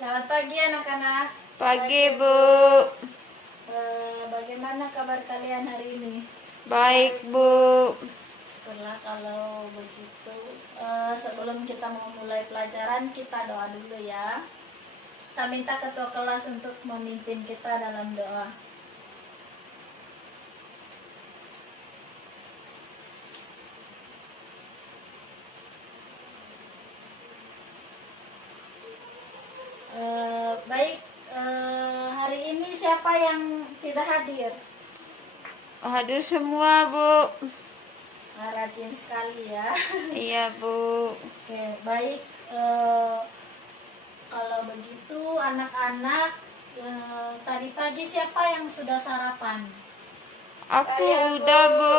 Selamat pagi anak-anak. Pagi, Bu. Bagaimana kabar kalian hari ini? Baik, Bu. Syukurlah kalau begitu. Sebelum kita mau mulai pelajaran, kita doa dulu ya. Kita minta ketua kelas untuk memimpin kita dalam doa. Baik, hari ini siapa yang tidak hadir? Hadir semua, Bu. Rajin sekali ya. Iya, Bu. Oke, baik. Kalau begitu anak-anak, tadi pagi siapa yang sudah sarapan? Aku udah, Bu.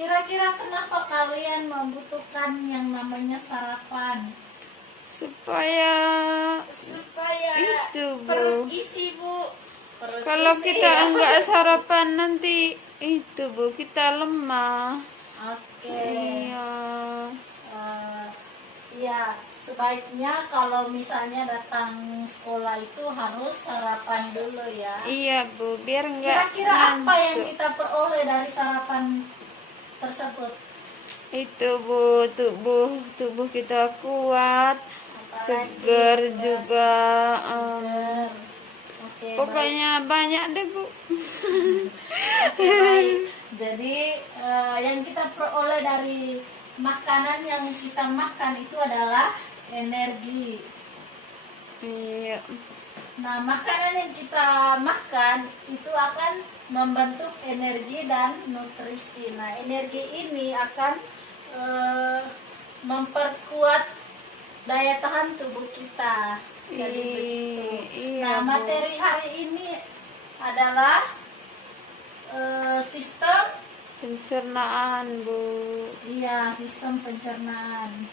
Kira-kira kenapa kalian membutuhkan yang namanya sarapan? Supaya itu, Bu. perut isi, Bu. Perut Kalau isi, kita ya. enggak sarapan nanti itu, Bu, kita lemah. Oke. Iya. Ya, sebaiknya kalau misalnya datang sekolah itu harus sarapan dulu ya. Iya, Bu, biar enggak Kira-kira apa yang ngantuk. kita peroleh dari sarapan tersebut? Itu, Bu, tubuh kita kuat, seger juga. Seger. Oke, Pokoknya banyak deh, Bu. Oke, baik. Jadi yang kita peroleh dari makanan yang kita makan itu adalah energi. Iya. Nah, makanan yang kita makan itu akan membentuk energi dan nutrisi. Nah, energi ini akan memperkuat daya tahan tubuh kita. Jadi begitu. Iya, Nah, Bu. materi hari ini adalah sistem Pencernaan, Bu. sistem pencernaan.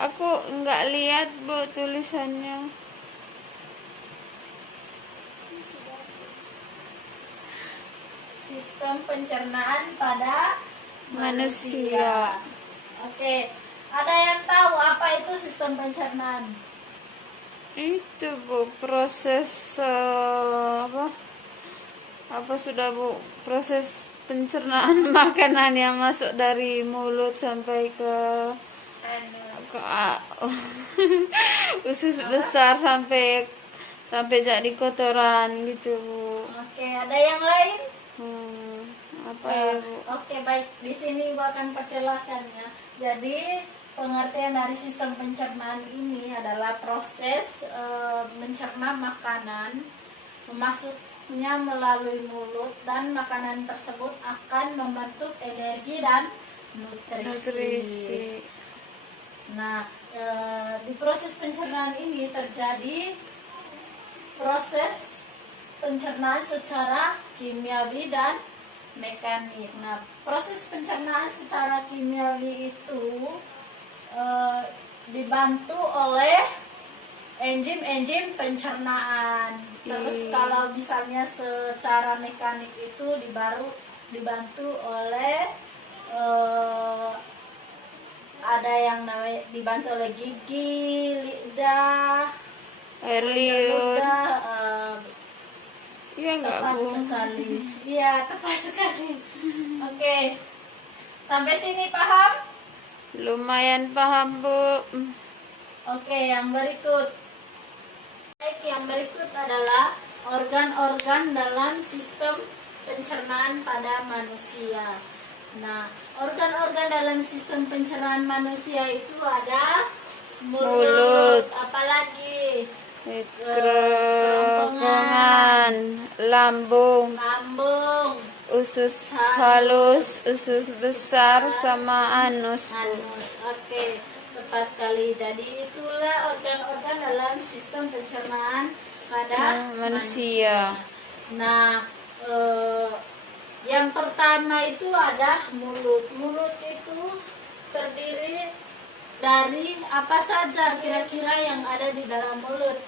Aku nggak lihat, Bu, tulisannya. Sistem pencernaan pada Manusia. Oke, ada yang tahu apa itu sistem pencernaan? Itu, Bu, proses apa sudah, Bu? Proses pencernaan makanan yang masuk dari mulut sampai ke usus besar sampai jadi kotoran gitu, Bu. Oke, ada yang lain? Apa ya, Bu? Oke, baik. Di sini Ibu akan perjelaskan ya. Jadi pengertian dari sistem pencernaan ini adalah proses mencerna makanan, memasuknya melalui mulut, dan makanan tersebut akan membentuk energi dan nutrisi. Nah, di proses pencernaan ini terjadi proses pencernaan secara kimiawi dan mekanik. Nah, proses pencernaan secara kimiawi itu dibantu oleh enzim-enzim pencernaan. Terus kalau misalnya secara mekanik itu dibantu oleh ada yang namanya dibantu oleh gigi, lidah, Air liur. Iya nggak, Tepat Bu? sekali. Iya, tepat sekali. Oke. Sampai sini paham? Lumayan paham, Bu. Oke, yang berikut. Baik, yang berikut adalah organ-organ dalam sistem pencernaan pada manusia. Nah, organ-organ dalam sistem pencernaan manusia itu ada mulut, apalagi Kerongkongan, lambung, usus halus, usus besar, sama anus, Bu. anus. Oke, tepat sekali. Jadi itulah organ-organ dalam sistem pencernaan pada Manusia. Nah, yang pertama itu ada mulut. Mulut itu terdiri dari apa saja kira-kira yang ada di dalam mulut?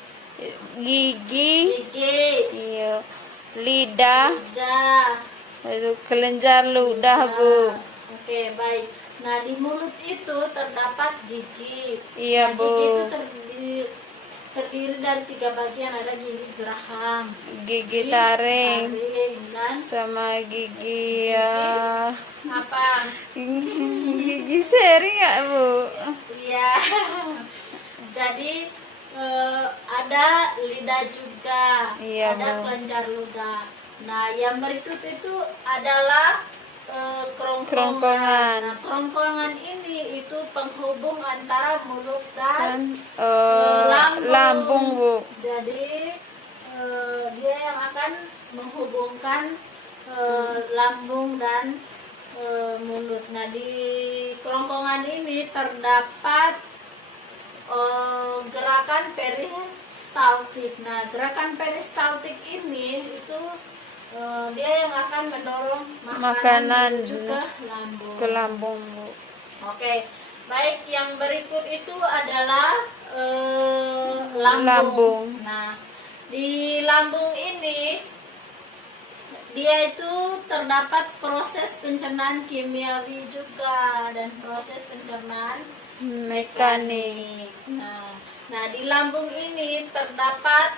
Gigi, Gigi, iya, lidah, lidah, itu kelenjar ludah, Bu. Oke, baik. Nah, di mulut itu terdapat gigi. Iya, Nah, gigi itu Bu. terdiri dari 3 bagian, ada gigi geraham, Gigi taring dan sama gigi ya. apa? Gigi seri nggak, Bu? Iya. Jadi ada lidah juga, Iya, ada Bu. kelenjar ludah. Nah, yang berikut itu adalah kerongkongan. Kerongkongan. Nah, kerongkongan ini itu penghubung antara mulut dan Dan lambung, Bu. Jadi dia yang akan menghubungkan lambung dan mulut. Nah, di kerongkongan ini terdapat gerakan peristaltik. Nah, gerakan peristaltik ini itu dia yang akan mendorong makanan menuju ke lambung, Bu. Oke, baik, yang berikut itu adalah Lambung. Nah, di lambung ini dia itu terdapat proses pencernaan kimiawi juga dan proses pencernaan Mekanik. Nah, di lambung ini terdapat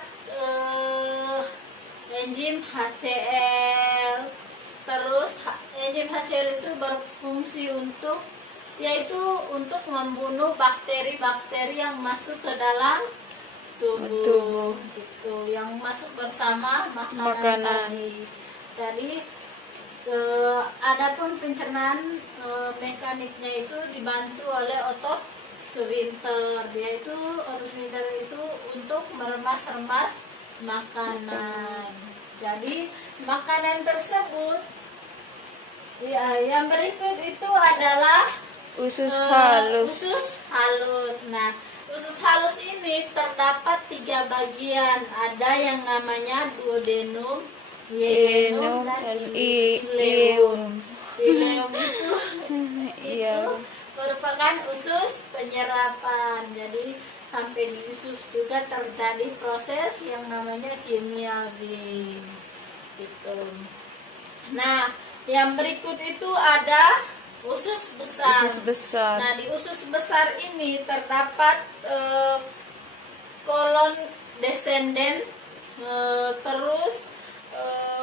enzim HCl. Terus enzim HCl itu berfungsi yaitu untuk membunuh bakteri-bakteri yang masuk ke dalam tubuh. Gitu, yang masuk bersama makanan. Tadi. Jadi adapun pencernaan mekaniknya itu dibantu oleh otot sphincter. Dia itu otot sphincter itu untuk meremas-remas makanan. Jadi makanan tersebut ya, yang berikut itu adalah Usus halus. usus halus. Nah, usus halus ini terdapat 3 bagian. Ada yang namanya duodenum, ileum, dan ileum. Ileum itu Iya. merupakan usus penyerapan. Jadi sampai di usus juga terjadi proses yang namanya kimiawi. Gitu. Nah, yang berikut itu ada usus besar. Usus besar. Nah, di usus besar ini terdapat kolon descendent, terus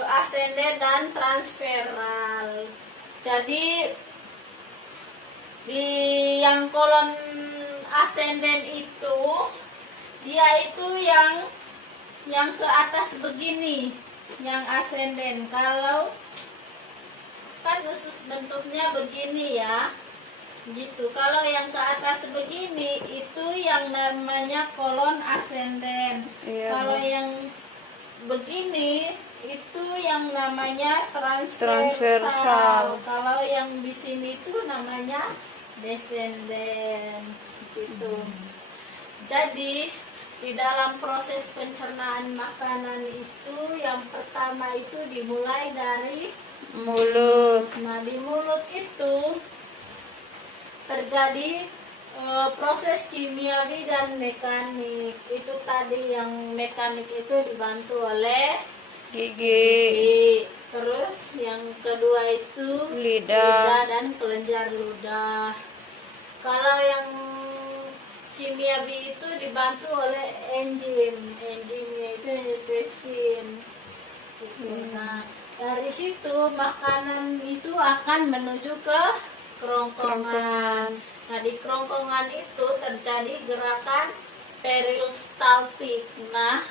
ascendent dan transferal. Jadi di yang kolon ascendent itu dia itu yang ke atas begini, yang ascendent. Kalau kan usus bentuknya begini ya, gitu. Kalau yang ke atas begini itu yang namanya kolon ascendent. Iya, Kalau Bu. yang begini itu yang namanya Transversal. transversal. Kalau yang di sini itu namanya descendant, gitu. Jadi di dalam proses pencernaan makanan itu yang pertama itu dimulai dari Mulut. Nah, di mulut itu terjadi proses kimiawi dan mekanik. Itu tadi yang mekanik itu dibantu oleh Gigi. Terus yang kedua itu Lidah. dan kelenjar ludah. Kalau yang kimiawi itu dibantu oleh enzim. Enzimnya itu enzim pepsin. Nah, dari situ makanan itu akan menuju ke kerongkongan. Nah, di kerongkongan itu terjadi gerakan peristaltik. Nah,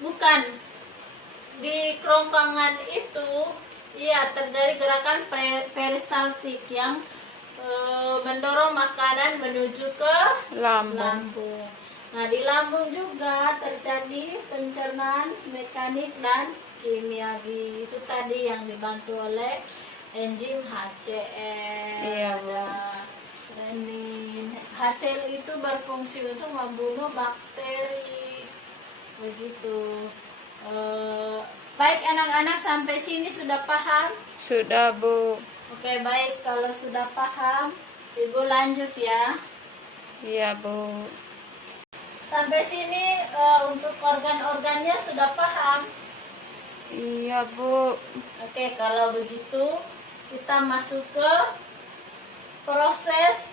bukan, di kerongkongan itu iya terjadi gerakan peristaltik yang mendorong makanan menuju ke lambung. Nah, di lambung juga terjadi pencernaan mekanik dan kimiawi. Itu tadi yang dibantu oleh enzim HCl. Iya, Bu. Renin. HCl itu berfungsi untuk membunuh bakteri. Begitu. Baik anak-anak, sampai sini sudah paham? Sudah, Bu. Oke, baik, kalau sudah paham, Ibu lanjut ya. Iya, Bu. Sampai sini untuk organ-organnya sudah paham? Iya, Bu. Oke, kalau begitu kita masuk ke proses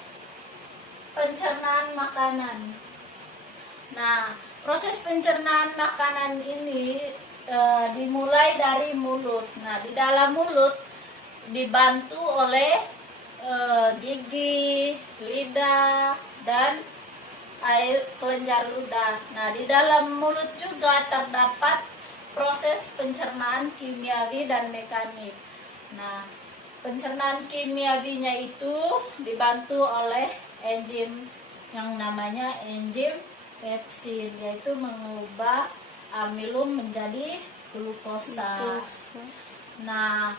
pencernaan makanan. Nah, proses pencernaan makanan ini dimulai dari mulut. Nah, di dalam mulut dibantu oleh gigi, lidah, dan air kelenjar ludah. Nah, di dalam mulut juga terdapat proses pencernaan kimiawi dan mekanik. Nah, pencernaan kimiawinya itu dibantu oleh enzim yang namanya enzim pepsin, yaitu mengubah amilum menjadi glukosa. Nah,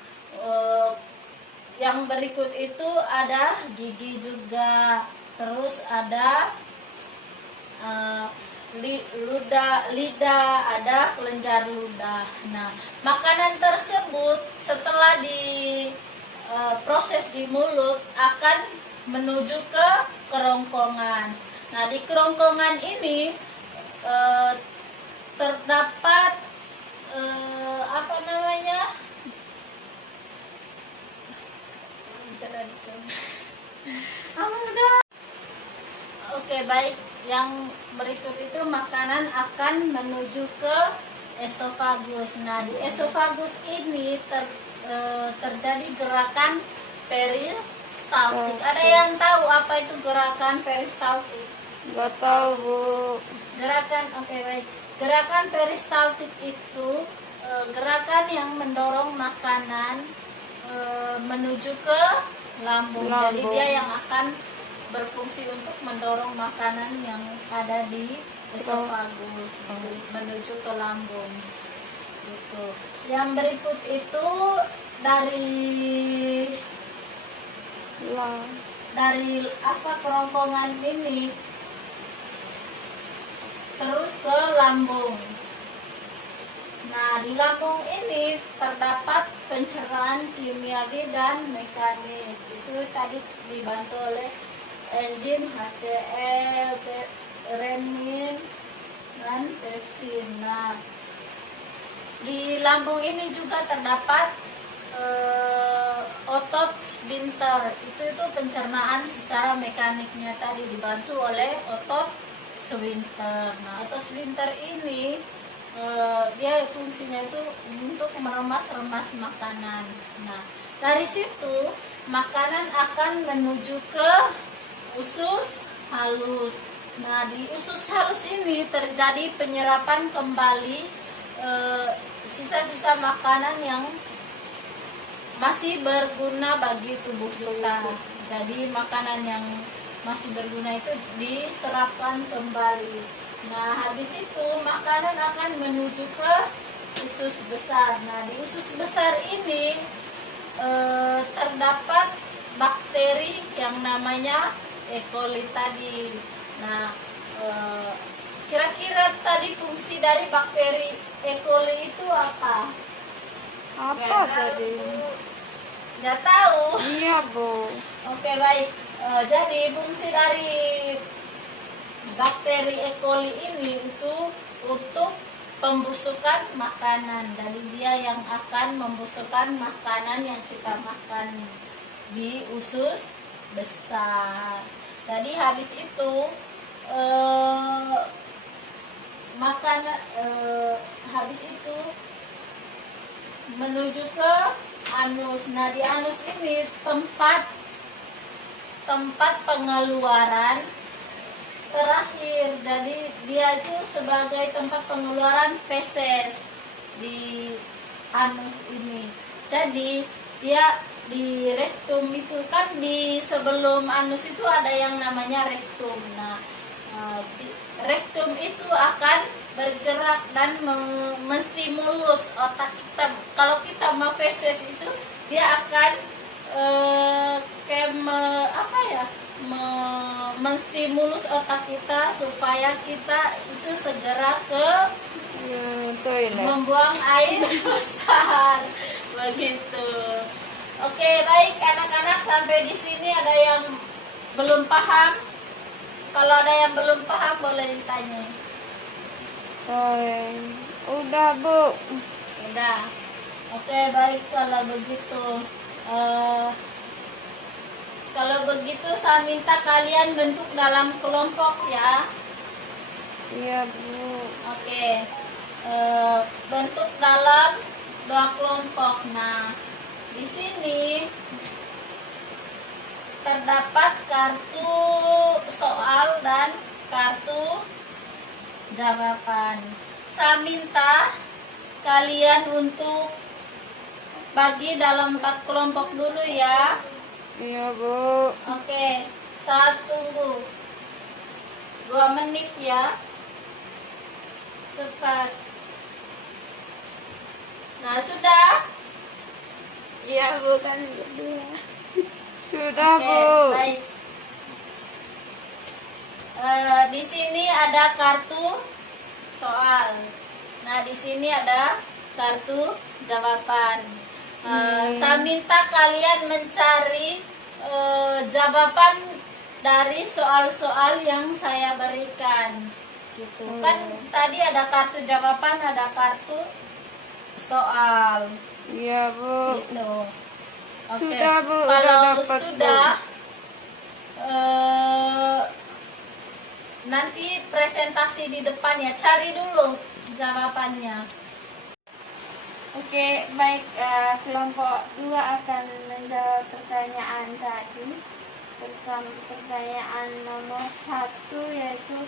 yang berikut itu ada gigi juga, terus ada lidah, ada kelenjar ludah. Nah, makanan tersebut setelah proses di mulut akan menuju ke kerongkongan. Nah, di kerongkongan ini terdapat apa namanya? Oke, baik. Yang berikut itu makanan akan menuju ke esofagus. Nah, di esofagus ini terjadi gerakan peristaltik. Ada yang tahu apa itu gerakan peristaltik? Nggak tahu, Bu. Gerakan, oke, baik. Gerakan peristaltik itu gerakan yang mendorong makanan menuju ke lambung. Jadi dia yang akan berfungsi untuk mendorong makanan yang ada di esofagus menuju ke lambung. Gitu. Yang berikut itu dari kerongkongan ini terus ke lambung. Nah, di lambung ini terdapat pencernaan kimiawi dan mekanik. Itu tadi dibantu oleh enzim HCl, renin, dan pepsin. Nah, di lambung ini juga terdapat otot sphincter. Itu pencernaan secara mekaniknya tadi dibantu oleh otot sphincter. Nah, otot sphincter ini dia fungsinya itu untuk meremas-remas makanan. Nah, dari situ makanan akan menuju ke usus halus. Nah, di usus halus ini terjadi penyerapan kembali sisa-sisa makanan yang masih berguna bagi tubuh kita. Jadi makanan yang masih berguna itu diserapkan kembali. Nah, habis itu makanan akan menuju ke usus besar. Nah, di usus besar ini terdapat bakteri yang namanya E. coli tadi. Nah, kira-kira tadi fungsi dari bakteri E. coli itu apa? Apa tadi? Nggak tahu. Iya, Bu. Oke, baik. Jadi fungsi dari bakteri E. coli ini itu untuk pembusukan makanan. Jadi dia yang akan membusukkan makanan yang kita makan di usus besar. Jadi habis itu habis itu menuju ke anus. Nah, di anus ini tempat pengeluaran terakhir. Jadi dia itu sebagai tempat pengeluaran feses di anus ini. Jadi dia di rektum itu kan, di sebelum anus itu ada yang namanya rektum. Nah, rektum itu akan bergerak dan menstimulus otak kita. Kalau kita mau feses itu dia akan menstimulus otak kita supaya kita itu segera ke toilet, membuang air besar. Begitu. Oke, baik anak-anak, sampai di sini ada yang belum paham? Kalau ada yang belum paham boleh ditanya. Udah, Bu. kalau begitu saya minta kalian bentuk dalam kelompok ya. Iya, Bu. Oke. Bentuk dalam 2 kelompok. Nah, di sini terdapat kartu soal dan kartu jawaban. Saya minta kalian untuk bagi dalam 4 kelompok dulu ya. Iya, Bu. Oke, saya tunggu 2 menit ya. Cepat. Nah, sudah? Iya, Bu, kan berdua. Sudah, Oke, Bu. baik. Di sini ada kartu soal. Nah, di sini ada kartu jawaban. Saya minta kalian mencari jawaban dari soal-soal yang saya berikan. Gitu. Kan tadi ada kartu jawaban, ada kartu soal. Iya, Bu. Gitu. Oke. Sudah, Bu. Udah Kalau dapat, sudah, Bu. nanti presentasi di depan ya. Cari dulu jawabannya. Oke, baik. Kelompok 2 akan menjawab pertanyaan tadi. Pertanyaan nomor 1 yaitu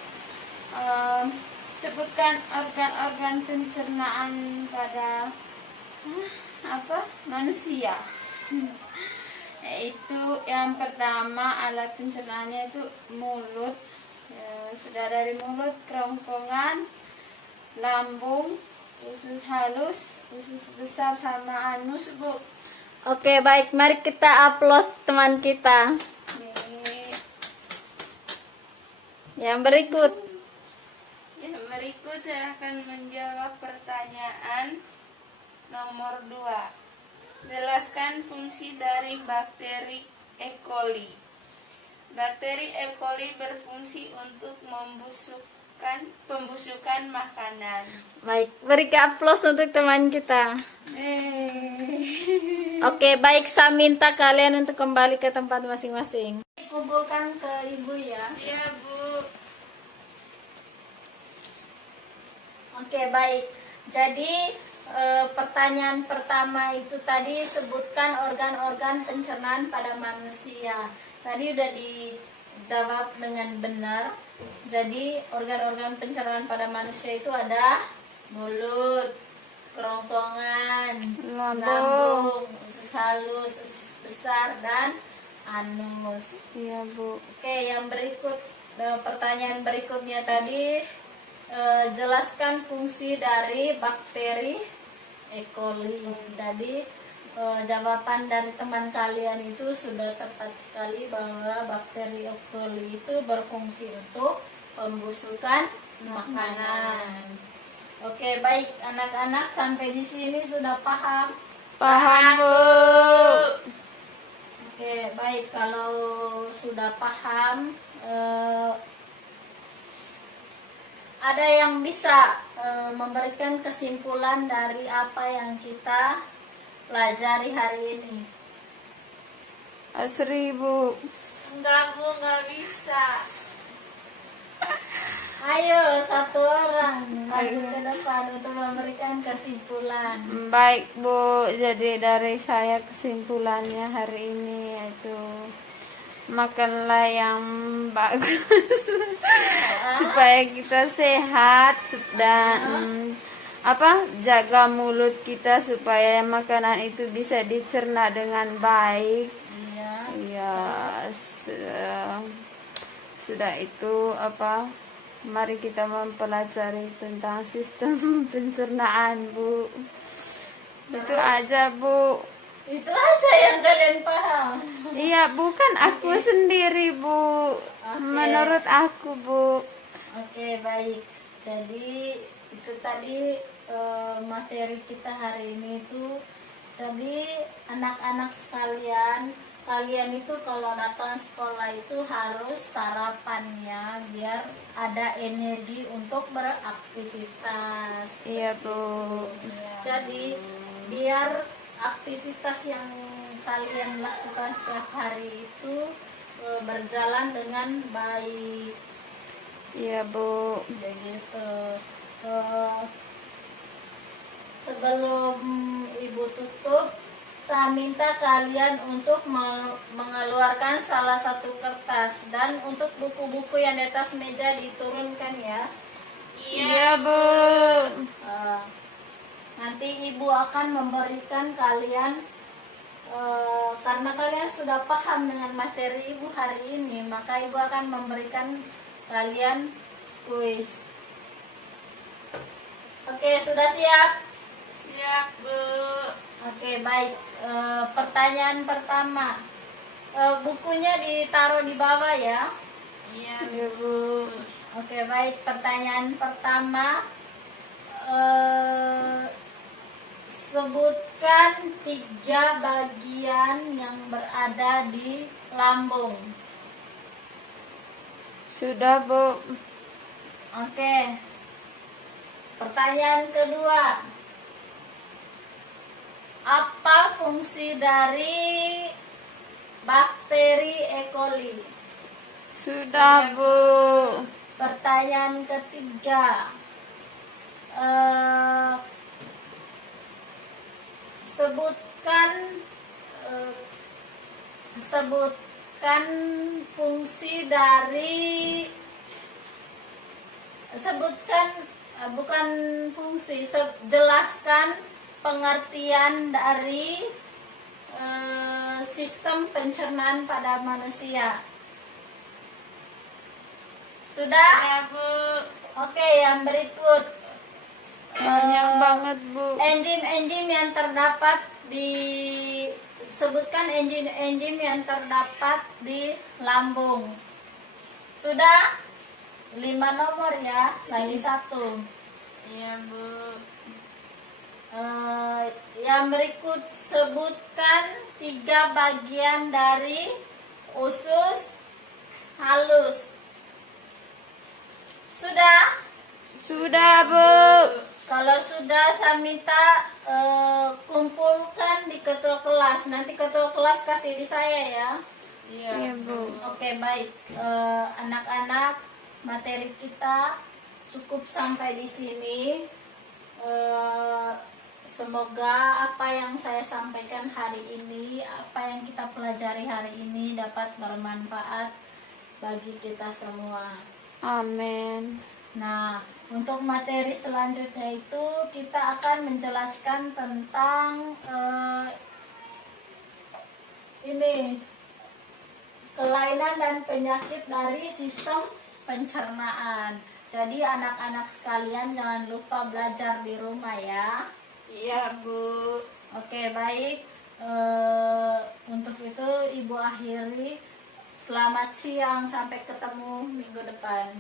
sebutkan organ-organ pencernaan pada manusia. Yaitu yang pertama, alat pencernaannya itu mulut. Sudah dari mulut, kerongkongan, lambung, usus halus, usus besar, sama anus, Bu. Oke, baik. Mari kita upload teman kita. Nih. Yang berikut. Yang berikut saya akan menjawab pertanyaan nomor 2. Jelaskan fungsi dari bakteri E. coli. Bakteri E. coli berfungsi untuk pembusukan makanan. Baik, beri applause untuk teman kita. Oke, baik. Saya minta kalian untuk kembali ke tempat masing-masing. Kumpulkan ke ibu ya. Iya, Bu. Oke, baik. Jadi pertanyaan pertama itu tadi, sebutkan organ-organ pencernaan pada manusia. Tadi udah dijawab dengan benar. Jadi organ-organ pencernaan pada manusia itu ada mulut, kerongkongan, lambung, usus halus, usus besar, dan anus. Iya, Bu. Oke, yang berikut, pertanyaan berikutnya tadi, jelaskan fungsi dari bakteri E. coli. Jadi jawaban dari teman kalian itu sudah tepat sekali, bahwa bakteri E. coli itu berfungsi untuk pembusukan makanan. Oke, baik anak-anak, sampai di sini sudah paham? Paham, Bu. Oke, baik. Kalau sudah paham, ada yang bisa memberikan kesimpulan dari apa yang kita pelajari hari ini? Asri, Bu. Enggak, Bu, enggak bisa. Ayo, satu orang maju ke depan untuk memberikan kesimpulan. Baik, Bu. Jadi dari saya kesimpulannya hari ini yaitu makanlah yang bagus supaya kita sehat, dan jaga mulut kita supaya makanan itu bisa dicerna dengan baik. Iya. Iya, sudah itu mari kita mempelajari tentang sistem pencernaan, Bu. Itu aja, Bu. Itu aja yang kalian paham. Iya, bukan aku sendiri, Bu. Menurut aku, Bu. Oke, baik. Jadi itu tadi materi kita hari ini itu. Jadi anak-anak sekalian, kalian itu kalau datang sekolah itu harus sarapannya biar ada energi untuk beraktivitas. Iya, Bu. Jadi biar aktivitas yang kalian lakukan setiap hari itu berjalan dengan baik. Iya, Bu. Begitu. Eh, Sebelum Ibu tutup, saya minta kalian untuk mengeluarkan salah satu kertas, dan untuk buku-buku yang di atas meja diturunkan ya. Iya, Bu. Eh, Nanti Ibu akan memberikan kalian, karena kalian sudah paham dengan materi Ibu hari ini, maka Ibu akan memberikan kalian kuis. Oke, sudah siap? Siap, Bu. Oke, baik. Pertanyaan pertama. Bukunya ditaruh di bawah ya. Iya, Bu. Oke, baik. Pertanyaan pertama. Eh, Sebutkan 3 bagian yang berada di lambung. Sudah, Bu. Oke. Pertanyaan kedua. Apa fungsi dari bakteri E. coli? Sudah, Bu. Pertanyaan ketiga. Eh, sebutkan eh, sebutkan fungsi dari bukan fungsi, jelaskan pengertian dari sistem pencernaan pada manusia. Sudah? Sudah, Bu. Oke, yang berikut. Banyak banget, Bu. Enzim-enzim yang terdapat sebutkan enzim-enzim yang terdapat di lambung. Sudah? 5 nomor ya, lagi 1. Iya, Bu. Yang berikut, sebutkan 3 bagian dari usus halus. Sudah? Sudah, Bu. Kalau sudah, saya minta kumpulkan di ketua kelas. Nanti ketua kelas kasih di saya ya. Iya, Bu. Oke, baik. Anak-anak, materi kita cukup sampai di sini. Semoga apa yang saya sampaikan hari ini, apa yang kita pelajari hari ini dapat bermanfaat bagi kita semua. Amin. Nah, untuk materi selanjutnya itu kita akan menjelaskan tentang kelainan dan penyakit dari sistem pencernaan. Jadi anak-anak sekalian jangan lupa belajar di rumah ya. Iya, Bu. Oke, baik. Untuk itu Ibu akhiri. Selamat siang, sampai ketemu minggu depan.